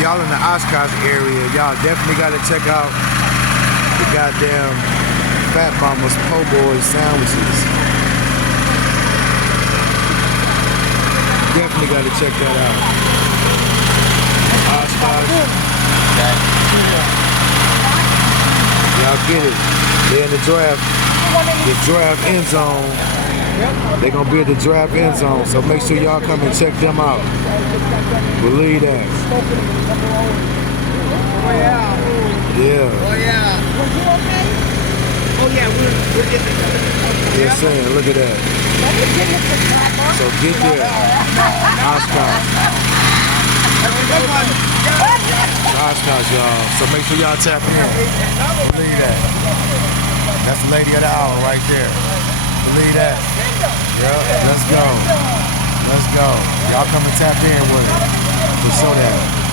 y'all in the Oshkosh area, y'all definitely gotta check out the goddamn Fatt Mama's Po' Boy sandwiches. Definitely gotta check that out. Oshkosh. Y'all get it. They're in the draft end zone. They're gonna be at the draft end zone, so make sure y'all come and check them out. Believe that. Oh yeah. Yeah. Oh yeah. Was you okay? Oh yeah, we're getting it. Yes, sir. Look at that. So get there. Oshkosh. Oshkosh, y'all. So make sure y'all tap in. Believe that. That's the lady of the hour right there. Believe that. Yeah, let's go. Let's go. Y'all come and tap in with it. For sure that.